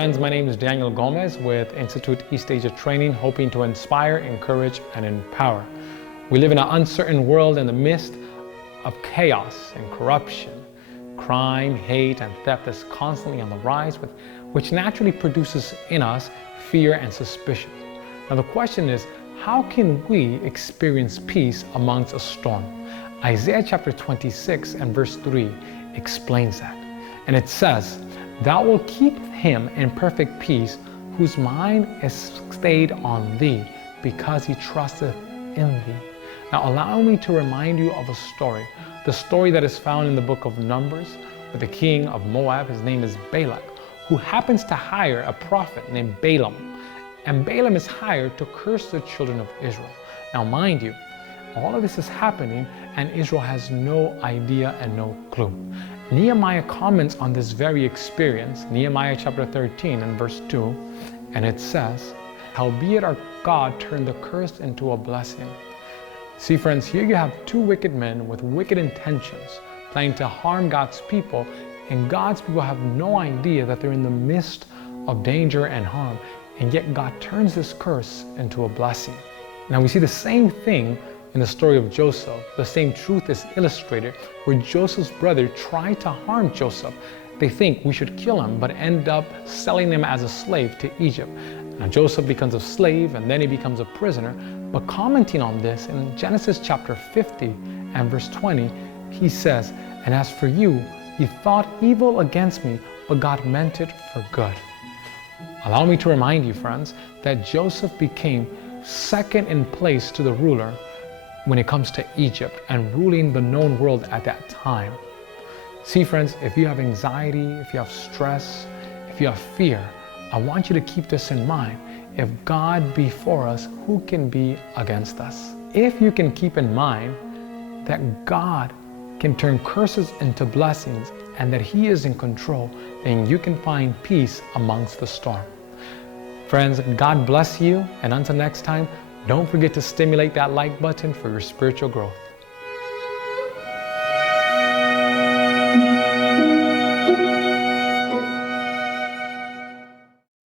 friends, my name is Daniel Gomez with Institute East Asia Training, hoping to inspire, encourage, and empower. We live in an uncertain world in the midst of chaos and corruption. Crime, hate, and theft is constantly on the rise, which naturally produces in us fear and suspicion. Now the question is, how can we experience peace amongst a storm? Isaiah chapter 26 and verse 3 explains that. And it says, "Thou wilt keep him in perfect peace, whose mind is stayed on thee, because he trusteth in thee." Now allow me to remind you of a story, the story that is found in the book of Numbers with the king of Moab. His name is Balak, who happens to hire a prophet named Balaam. And Balaam is hired to curse the children of Israel. Now mind you, all of this is happening and Israel has no idea and no clue. Nehemiah comments on this very experience, Nehemiah chapter 13 and verse 2, and it says, "Howbeit our God turned the curse into a blessing." See friends, here you have two wicked men with wicked intentions, planning to harm God's people, and God's people have no idea that they're in the midst of danger and harm, and yet God turns this curse into a blessing. Now we see the same thing in the story of Joseph. The same truth is illustrated where Joseph's brother tried to harm Joseph. They think we should kill him, but end up selling him as a slave to Egypt. Now Joseph becomes a slave and then he becomes a prisoner. But commenting on this in Genesis chapter 50 and verse 20, he says, "And as for you, you thought evil against me, but God meant it for good." Allow me to remind you, friends, that Joseph became second in place to the ruler when it comes to Egypt and ruling the known world at that time. See friends, if you have anxiety, if you have stress, if you have fear, I want you to keep this in mind. If God be for us, who can be against us? If you can keep in mind that God can turn curses into blessings and that He is in control, then you can find peace amongst the storm. Friends, God bless you, and until next time, don't forget to stimulate that like button for your spiritual growth.